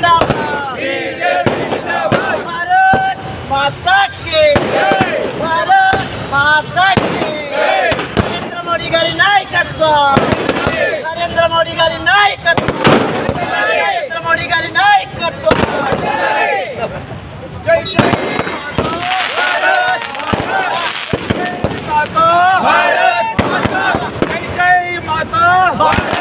जिंदाबाद, भारत माता की जय, भारत माता की जय। नरेंद्र मोदी गारी नायकत्व, नरेंद्र मोदी गारी नायकत्व, नरेंद्र मोदी गारी नायकत्व। जय जय भारत माता, भारत माता, जय जय माता भारत।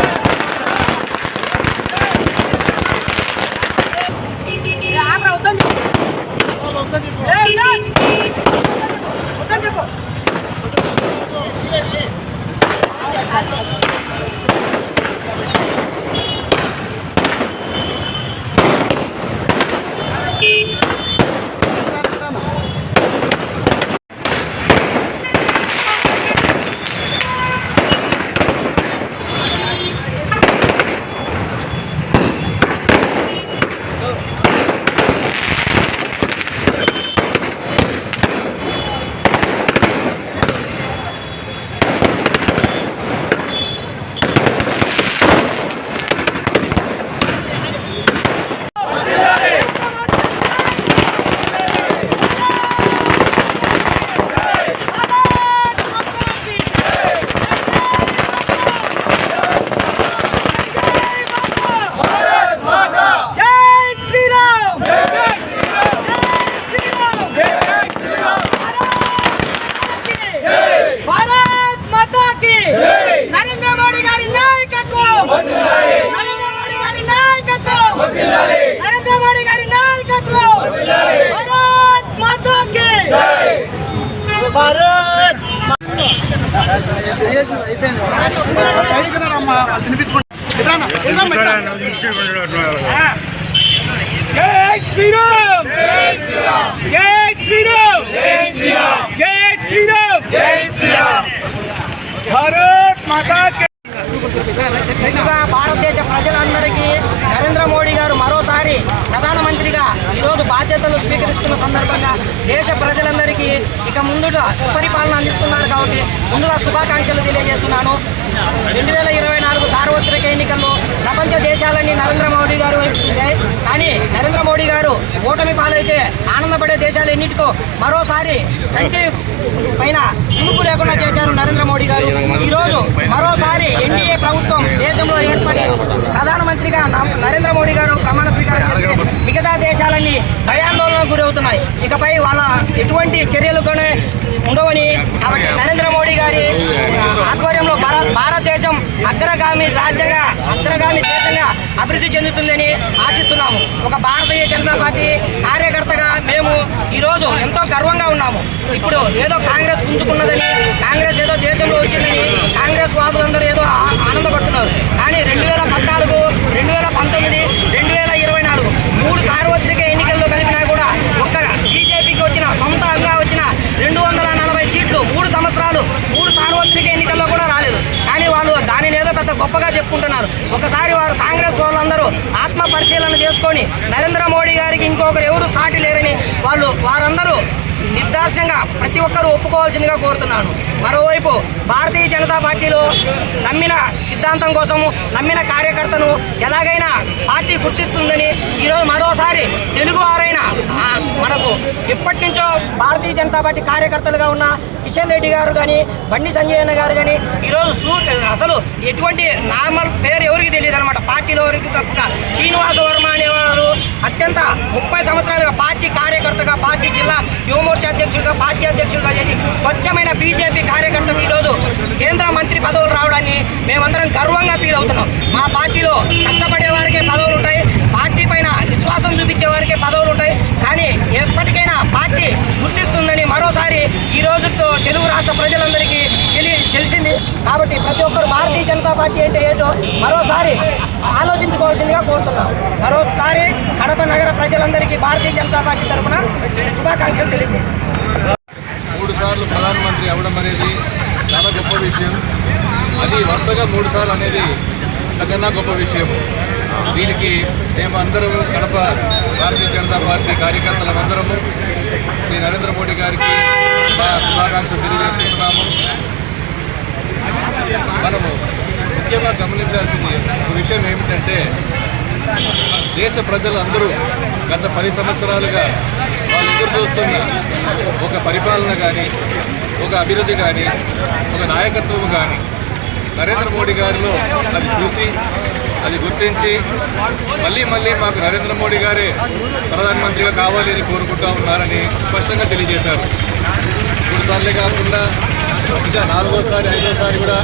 जय श्री राम, जय श्री राम, जय श्री राम, जय श्री राम, जय श्री राम, जय श्री राम। भारत माता के భారతదేశ ప్రజలందరికీ నరేంద్ర మోడీ గారు మరోసారి ప్రధానమంత్రిగా ఈరోజు బాధ్యతలు స్వీకరిస్తున్న సందర్భంగా దేశ ప్రజలందరికీ ఇక ముందుగా సుపరిపాలన అందిస్తున్నారు కాబట్టి ముందుగా శుభాకాంక్షలు తెలియజేస్తున్నాను. 2024 సార్వత్రిక ఎన్నికల్లో ప్రపంచ దేశాలన్నీ నరేంద్ర మోడీ గారు వైపు చూశాయి. కానీ నరేంద్ర మోడీ గారు ఓటమి పాలైతే ఆనందపడే దేశాలు ఎన్నిటికో మరోసారి కంటి పైన కునుకు లేకుండా చేశారు నరేంద్ర మోడీ గారు. ఈరోజు మరోసారి ఎన్డీఏ ప్రభుత్వం దేశంలో ఏర్పడి ప్రధానమంత్రిగా నరేంద్ర మోడీ గారు ప్రమాణ స్వీకారం చేస్తే మిగతా దేశాలన్నీ భయాందోళనకు గురవుతున్నాయి. ఇకపై వాళ్ళ ఎటువంటి చర్యలు కూడా ఉండవని, కాబట్టి నరేంద్ర మోడీ గారి ఆధ్వర్యంలో భారతదేశం అగ్రగామి దేశంగా అభివృద్ధి చెందుతుందని ఆశిస్తున్నాము. ఒక భారతీయ జనతా పార్టీ కార్యకర్తగా మేము ఈరోజు ఎంతో గర్వంగా ఉన్నాము. ఇప్పుడు ఏదో కాంగ్రెస్ పుంజుకున్నదని, కాంగ్రెస్ ఏదో దేశంలో వచ్చిందని కాంగ్రెస్ వాదులందరూ ఏదో ఆనందపడుతున్నారు. కానీ 2014, 2019, 2024 3 సార్వత్రిక ఎన్నికల్లో కలిపినా కూడా ఒక్క బీజేపీకి వచ్చిన సొంతంగా వచ్చిన 240 సీట్లు 3 సంవత్సరాలు 3 సార్వత్రిక ఎన్నికల్లో కూడా రాలేదు. కానీ వాళ్ళు దానిని ఏదో పెద్ద గొప్పగా చెప్పుకుంటున్నారు. ఒకసారి వారు కాంగ్రెస్ వాళ్ళందరూ ఆత్మ పరిశీలన చేసుకొని నరేంద్ర మోడీ గారికి ఇంకొకరు ఎవరు సాటి లేరని వారందరూ నిర్దాక్షంగా ప్రతి ఒక్కరూ ఒప్పుకోవాల్సిందిగా కోరుతున్నాను. మరోవైపు భారతీయ జనతా పార్టీలో నమ్మిన సిద్ధాంతం కోసము నమ్మిన కార్యకర్తను ఎలాగైనా పార్టీ గుర్తిస్తుందని ఈరోజు మరోసారి తెలుగు వారైన మనకు ఎప్పటి నుంచో భారతీయ జనతా పార్టీ కార్యకర్తలుగా ఉన్న కిషన్ రెడ్డి గారు కానీ, బండి సంజయ్ అన్న గారు కానీ ఈరోజు అసలు ఎటువంటి నార్మల్ పేరు ఎవరికి తెలియదు అనమాట. పార్టీలో ఎవరికి తప్పక శ్రీనివాస వర్మ అనేవారు అత్యంత 30 సంవత్సరాలుగా పార్టీ కార్యకర్తగా, పార్టీ జిల్లా యువమోర్చా అధ్యక్షుడిగా, పార్టీ అధ్యక్షుడిగా చేసి స్వచ్ఛమైన బీజేపీ కార్యకర్తకు ఈరోజు కేంద్ర మంత్రి పదవులు రావడాన్ని మేమందరం గర్వంగా ఫీల్ అవుతున్నాం. మా పార్టీలో కష్టపడే వారికే పదవులు ఉంటాయి, పార్టీ పైన విశ్వాసం చూపించే వారికే పదవులు ఉంటాయి. కానీ ఎప్పటికైనా పార్టీ గుర్తిస్తుందని మరోసారి ఈ రోజుతో తెలుగు రాష్ట్ర ప్రజలందరికీ తెలిసింది. కాబట్టి ప్రతి ఒక్కరు భారతీయ జనతా పార్టీ అంటే ఏంటో మరోసారి ఆలోచించుకోవాల్సిందిగా కోరుతున్నాం. మరోసారి కడప నగర ప్రజలందరికీ భారతీయ జనతా పార్టీ తరఫున శుభాకాంక్షలు తెలియజేస్తున్నాం. 3 సార్లు ప్రధానమంత్రి అవ్వడం అనేది చాలా గొప్ప విషయం. అది వరుసగా 3 సార్లు అనేది అంతకన్నా గొప్ప విషయం. దీనికి మేమందరూ కడప భారతీయ జనతా పార్టీ కార్యకర్తలందరము శ్రీ నరేంద్ర మోడీ గారికి మా శుభాకాంక్షలు తెలియజేసుకుంటున్నాము. మనము ముఖ్యంగా గమనించాల్సింది ఒక విషయం ఏమిటంటే దేశ ప్రజలందరూ గత 10 సంవత్సరాలుగా వాళ్ళు ఎదురు చూస్తున్న ఒక పరిపాలన కానీ, ఒక అభివృద్ధి కానీ, ఒక నాయకత్వం కానీ నరేంద్ర మోడీ గారిలో అది చూసి, అది గుర్తించి మళ్ళీ మాకు నరేంద్ర మోడీ గారే ప్రధానమంత్రిగా కావాలి అని కోరుకుంటూ ఉన్నారని స్పష్టంగా తెలియజేశారు. 3 సార్లే కాకుండా ఇంకా 4వ సారి 5వ సారి కూడా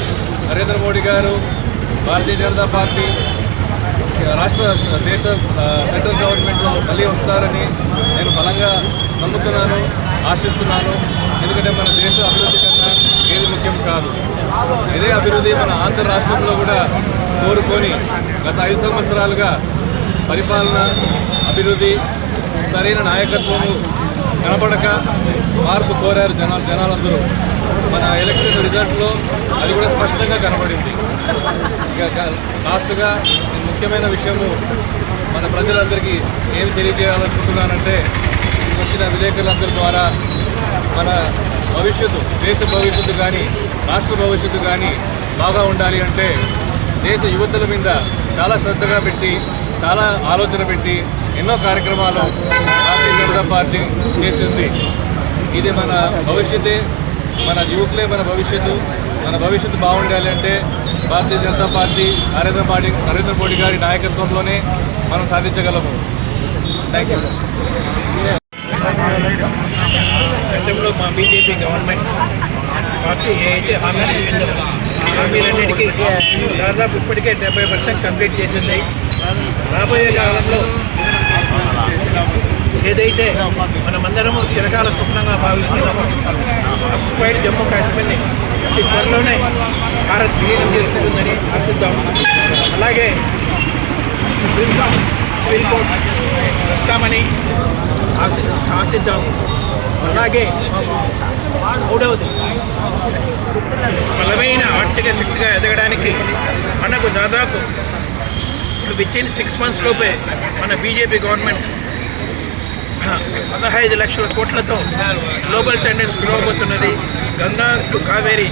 నరేంద్ర మోడీ గారు భారతీయ జనతా పార్టీ దేశ సెంట్రల్ గవర్నమెంట్లో మళ్ళీ వస్తారని నేను బలంగా నమ్ముతున్నాను, ఆశిస్తున్నాను. ఎందుకంటే మన దేశ అభివృద్ధి కన్నా ఏది ముఖ్యం కాదు. ఇదే అభివృద్ధి మన ఆంధ్ర రాష్ట్రంలో కూడా కోరుకొని గత 5 సంవత్సరాలుగా పరిపాలన, అభివృద్ధి, సరైన నాయకత్వము కనపడక మార్పు కోరారు జనాలందరూ. మన ఎలక్షన్ రిజల్ట్లో అది కూడా స్పష్టంగా కనపడింది. ఇక లాస్ట్గా ముఖ్యమైన విషయము మన ప్రజలందరికీ ఏమి తెలియజేయాలనుకుంటున్నానంటే, వచ్చిన విలేకరులందరి ద్వారా మన భవిష్యత్తు, దేశ భవిష్యత్తు కానీ రాష్ట్ర భవిష్యత్తు కానీ బాగా ఉండాలి అంటే దేశ యువతుల మీద చాలా శ్రద్ధగా పెట్టి, చాలా ఆలోచన పెట్టి ఎన్నో కార్యక్రమాలు భారతీయ జనతా పార్టీ చేసింది. ఇది మన భవిష్యత్తే, మన యువకులే మన భవిష్యత్తు బాగుండాలి అంటే భారతీయ జనతా పార్టీ నరేంద్ర మోడీ గారి నాయకత్వంలోనే మనం సాధించగలము. Thank you. గతంలో మా బీజేపీ గవర్నమెంట్ పార్టీ ఏదైతే హామీలు ఇచ్చిందో హామీలన్నిటికీ దాదాపు ఇప్పటికే 70% కంప్లీట్ చేసింది. రాబోయే కాలంలో ఏదైతే మనమందరము చిరకాల స్వప్నంగా భావిస్తున్నామో ఆక్యుపైడ్ జమ్మూ కాశ్మీర్ని అతి త్వరలోనే భారత్ విలీనం చేసుకుంటుందని ఆశిద్దాం. అలాగే సుప్రీం కోర్ట్ వస్తామని ఆశిద్దాం. అలాగే మూడవది, బలమైన ఆర్థిక శక్తిగా ఎదగడానికి మనకు దాదాపు వితిన్ 6 months లోపే మన బీజేపీ గవర్నమెంట్ 15 లక్షల కోట్లతో గ్లోబల్ టెండర్స్ పిలువబోతున్నది. గంగా టు కావేరీ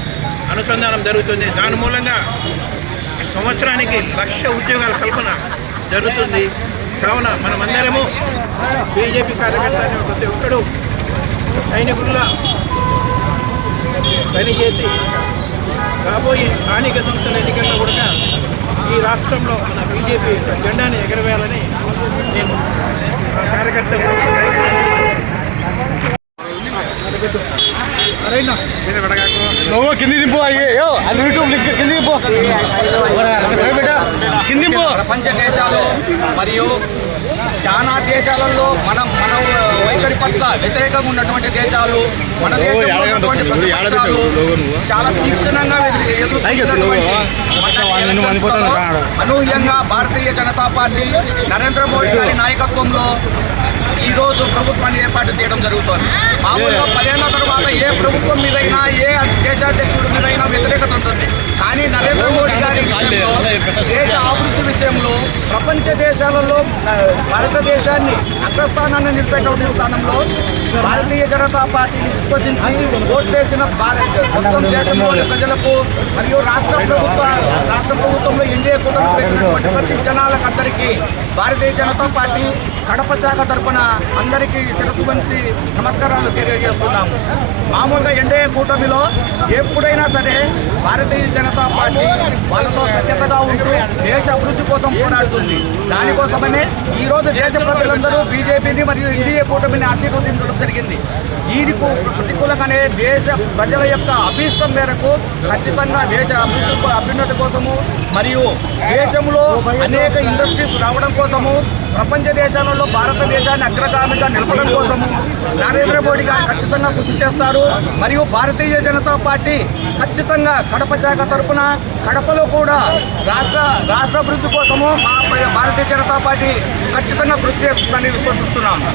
అనుసంధానం జరుగుతుంది. దాని మూలంగా సంవత్సరానికి 1,00,000 ఉద్యోగాల కల్పన జరుగుతుంది. కావున మనమందరము బీజేపీ కార్యకర్తలు ప్రతి ఒక్కరూ సైనికుల్లా పనిచేసి రాబోయే స్థానిక సంస్థల ఎన్నికల్లో కూడా ఈ రాష్ట్రంలో మన బీజేపీ జెండాని ఎగరవేయాలని నేను కార్యకర్తలు ప్రపంచ దేశాలు మరియు చాలా దేశాలలో మన వైఖరి పట్ల వ్యతిరేకంగా ఉన్నటువంటి దేశాలు, మన దేశంలో ఉన్నటువంటి ప్రతిపక్షాలు చాలా తీక్షణంగా అనూహ్యంగా భారతీయ జనతా పార్టీ నరేంద్ర మోడీ గారి నాయకత్వంలో ఈరోజు ప్రభుత్వాన్ని ఏర్పాటు చేయడం జరుగుతుంది. మామూలుగా 10 ఏళ్ల తర్వాత ఏ ప్రభుత్వం మీదైనా, ఏ దేశాధ్యక్షుడి మీదైనా వ్యతిరేకత ఉంటుంది. కానీ నరేంద్ర మోడీ గారి దేశ అభివృద్ధి విషయంలో ప్రపంచ దేశాలలో భారతదేశాన్ని అగ్రస్థానాన్ని నిలిపేటువంటి స్థానంలో భారతీయ జనతా పార్టీని విశ్వసించి ఓట్లేసిన మొత్తం దేశంలోని ప్రజలకు మరియు రాష్ట్ర ప్రభుత్వంలో ఎన్డీఏ కూటమి వేసినటువంటి ప్రతి జనాలకందరికీ భారతీయ జనతా పార్టీ కడప శాఖ తరఫున అందరికీ శిరస్సు వంచి నమస్కారాలు తెలియజేస్తున్నాము. మామూలుగా ఎన్డీఏ కూటమిలో ఎప్పుడైనా సరే భారతీయ జనతా పార్టీ వాళ్ళతో సఖ్యతగా ఉంటూ దేశ అభివృద్ధి కోసం పోరాడుతుంది. దానికోసమనే ఈరోజు దేశ ప్రజలందరూ బీజేపీని మరియు ఎన్డీఏ కూటమిని ఆశీర్వదించడం జరిగింది. దీనికి ప్రతికూలంగానే దేశ ప్రజల యొక్క అభీష్టం మేరకు ఖచ్చితంగా దేశ అభ్యున్నతి కోసము మరియు దేశంలో అనేక ఇండస్ట్రీస్ రావడం కోసము, ప్రపంచ దేశాలలో భారతదేశాన్ని అగ్రగామిగా నిలపడం కోసము నరేంద్ర మోడీ గారు ఖచ్చితంగా కృషి చేస్తారు. మరియు భారతీయ జనతా పార్టీ ఖచ్చితంగా కడప శాఖ తరఫున కడపలో కూడా రాష్ట్ర అభివృద్ధి కోసము మా భారతీయ జనతా పార్టీ ఖచ్చితంగా కృషి చేస్తుందని విశ్వసిస్తున్నాము.